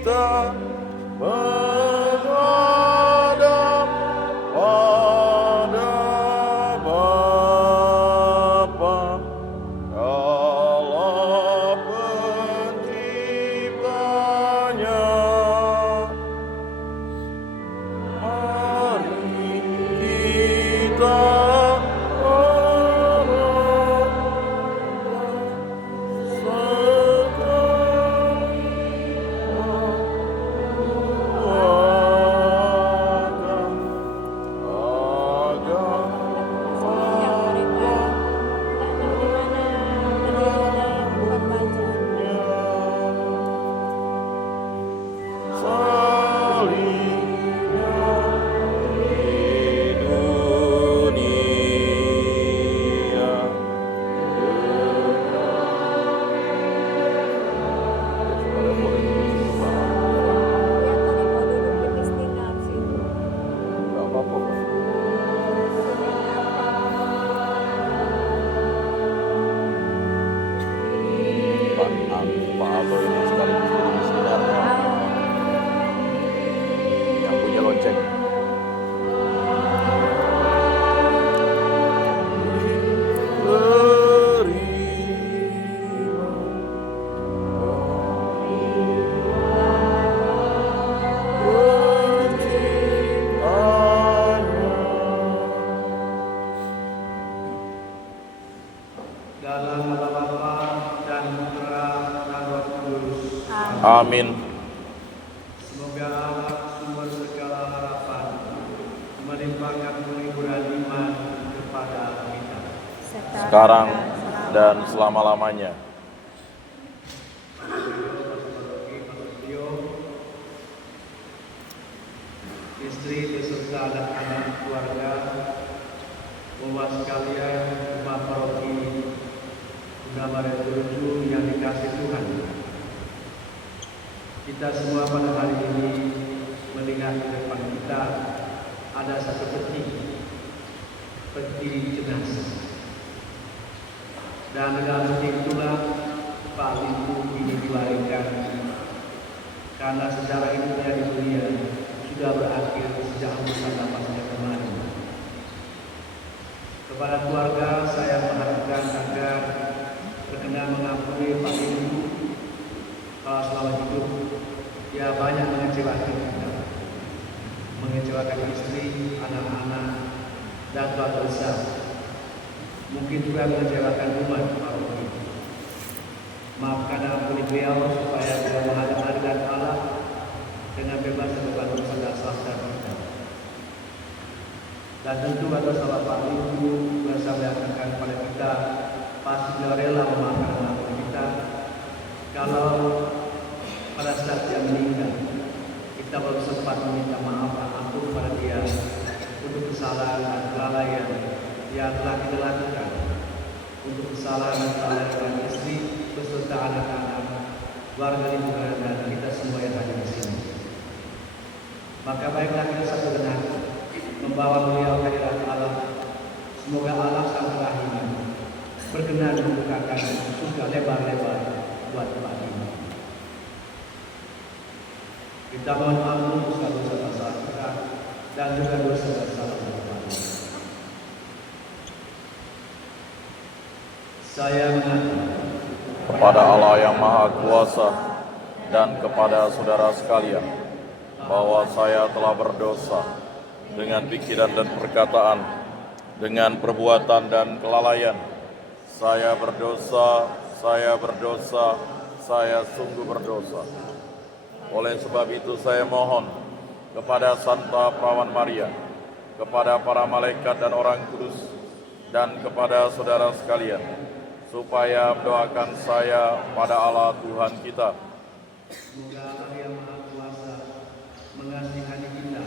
kita menghadap pada Bapa, Allah penciptanya. Mari kita amin. Semoga Allah sumber segala harapan melimpahkan penghiburan iman kepada kita sekarang dan selama-lamanya. Istri beserta anak-anak keluarga, umat sekalian, umat paroki Bunda 7 yang dikasih Tuhan. Kita semua pada hari ini melihat di depan kita ada satu peti jenazah. Dan di dalam peti itulah Pak Limpu ini dilahirkan. Karena sejarah hidupnya di dunia sudah berakhir sejak hembusan nafasnya kemarin. Kepada keluarga saya mengharapkan agar berkenan mengampuni Pak Limpu kalau selama hidup dia banyak mengecewakan kita, mengecewakan istri, anak-anak, dan keluarga besar. Mungkin juga mengecewakan umat paroki. Maafkan dan ampuni beliau supaya beliau menghadap hadirat Allah dengan bebas dari dosa dan salah kita. Dan tentu atas salah Pak Limpu saya menyatakan kepada kita pasti beliau rela memaafkan dan ampuni kita. Kalau pada saat dia meninggal, kita baru sempat meminta maaf dan ampun kepada dia untuk kesalahan dan kelalaian yang telah kita lakukan, untuk kesalahan dan kelalaian dengan istri beserta anak-anak, warga lingkungan dan kita semua yang ada di sini. Maka baiklah kita satu dengan membawa beliau ke hadirat Allah. Semoga Allah Sang Rahim berkenan membukakan surga lebar-lebar buat Pak Limpu. Kita mohon ampun dosa-dosa kita dan juga dosa-dosa orang. Saya mengatakan kepada Allah yang Maha Kuasa dan kepada saudara sekalian bahwa saya telah berdosa dengan pikiran dan perkataan, dengan perbuatan dan kelalaian. Saya berdosa, saya sungguh berdosa. Oleh sebab itu saya mohon kepada Santa Perawan Maria, kepada para malaikat dan orang kudus, dan kepada saudara sekalian, supaya mendoakan saya pada Allah Tuhan kita. Semoga Allah yang Maha Kuasa mengasihani kita,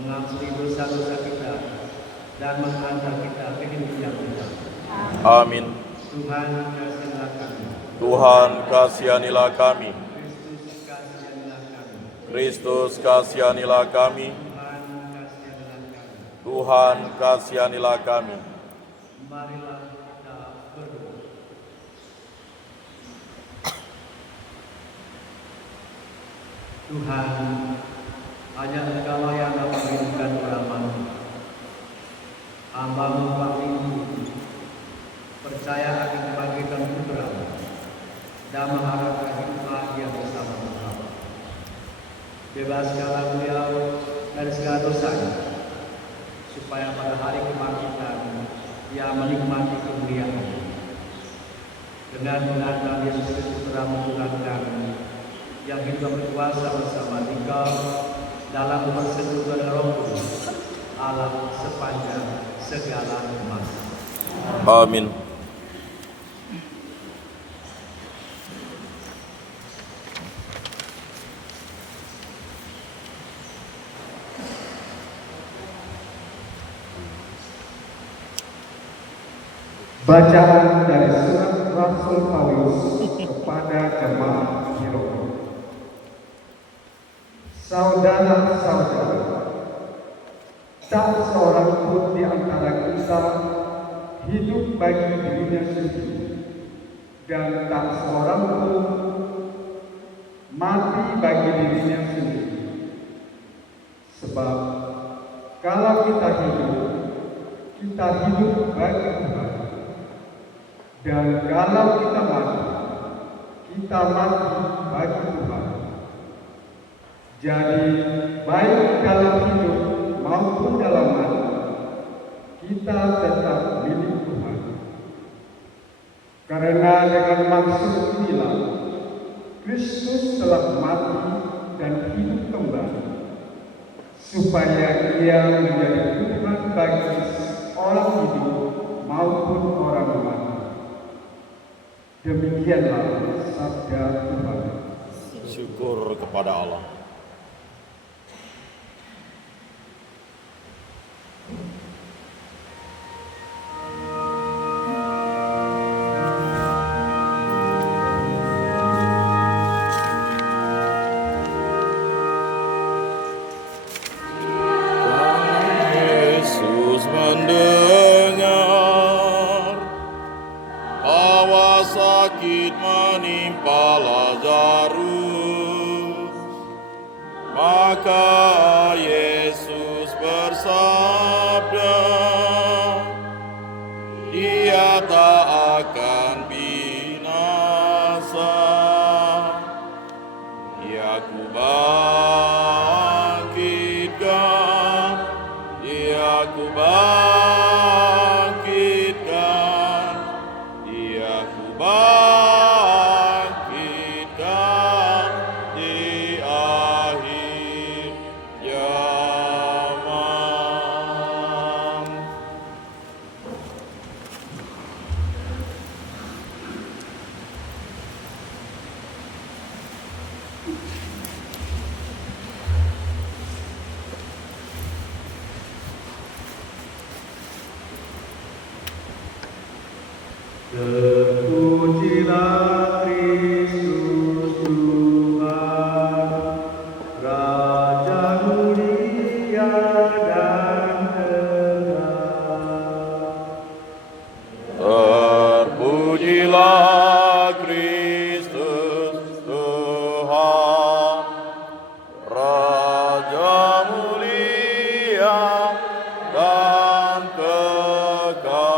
mengampuni dosa-dosa kita, dan menghantar kita ke hidup yang benar. Amin. Tuhan kasihanilah kami. Tuhan kasihanilah kami. Kristus kasihanilah kami. Kristus kasihanilah kami. Tuhan kasihanilah kami. Marilah kita berdoa. Tuhan, hanya Engkau yang dapat menghidupkan orang mati. Hamba-Mu paling percaya akan kebangkitan Putra dan mengharapkan hidup bahagia bersama Engkau. Bebaskanlah beliau dari segala dosanya, supaya pada hari kebangkitan ia menikmati kemuliaan. Dengan mengatakan Yesus Kristus telah memulangkan yang hidup berkuasa bersama Engkau dalam persekutuan Roh Kudus, Allah sepanjang segala masa. Amin. Bacaan dari surat Rasul Paulus kepada jemaat di Roma. Saudara-saudara, tak seorang pun di antara kita hidup bagi dirinya sendiri, dan tak seorang pun mati bagi dirinya sendiri. Sebab kalau kita hidup bagi Tuhan. Dan kalau kita mati bagi Tuhan. Jadi baik dalam hidup maupun dalam mati, kita tetap milik Tuhan. Karena dengan maksud inilah Kristus telah mati dan hidup kembali, supaya Ia menjadi Tuhan bagi orang hidup maupun orang mati. Demikianlah sabda Tuhan. Syukur kepada Allah. Yesus mendengar bahwa sakit menimpa Lazarus, maka Yesus bersabda, Dia tak akan binasa, Dia kubangkitkan, Dia kubangkitkan, Dia kubangkitkan di akhir zaman. Terpujilah Kristus Tuhan, Raja mulia dan tegak. Terpujilah Kristus Tuhan, Raja mulia dan kekal.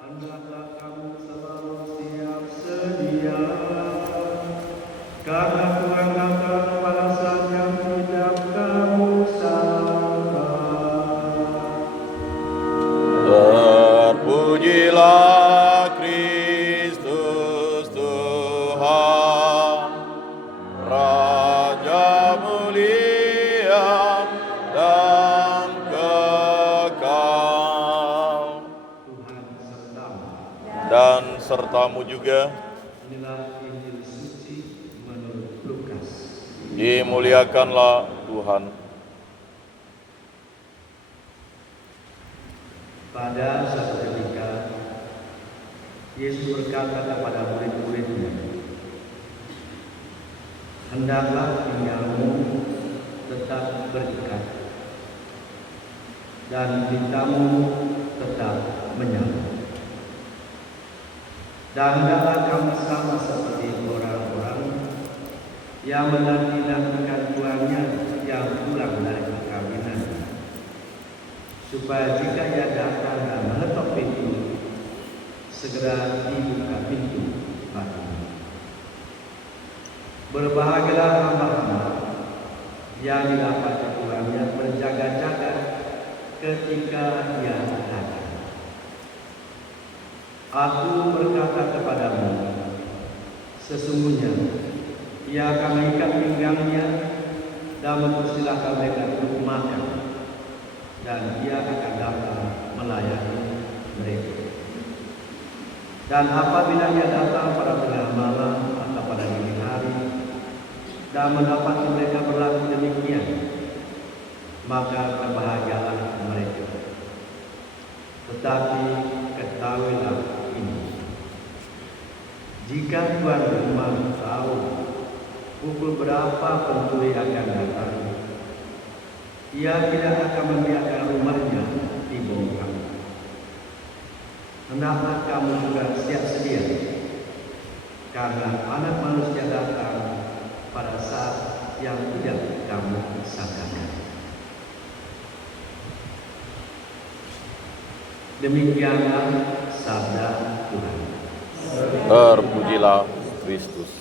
Hendaklah kamu selalu siap sedia, karena Tuhan datang pada saat yang tidak kamu sangka. Terpujilah Kristus Tuhan, Raja mulia dan kekal. Tuhan sertamu. Dan sertamu juga. Inilah Injil suci menurut Lukas. Dimuliakanlah Tuhan. Pada suatu ketika, Yesus berkata kepada murid-muridnya, hendaklah pinggangmu tetap berikat dan tindamu tetap menyala. Dan hendaklah kamu sama seperti orang-orang yang menanti-nantikan tuannya yang pulang dari perkawinan, supaya jika ia datang dan mengetok pintu, segera dibuka pintu baginya. Berbahagialah hamba-hamba yang didapati tuannya berjaga-jaga ketika ia datang. Aku berkata kepadamu, sesungguhnya ia akan mengikat pinggangnya dan mempersilahkan mereka untuk makan, dan ia akan datang melayani mereka. Dan apabila ia datang pada tengah malam atau pada dini hari dan mendapati mereka berlaku demikian, maka berbahagialah mereka. Tetapi ketahuilah ini, jika tuan rumah tahu pukul berapa pencuri akan datang, ia tidak akan membiarkan rumahnya dibongkar. Hendaklah kamu juga siap sedia, karena Anak Manusia datang pada saat yang tidak kamu sangkakan. Demikianlah sabda Tuhan. Terpujilah Kristus.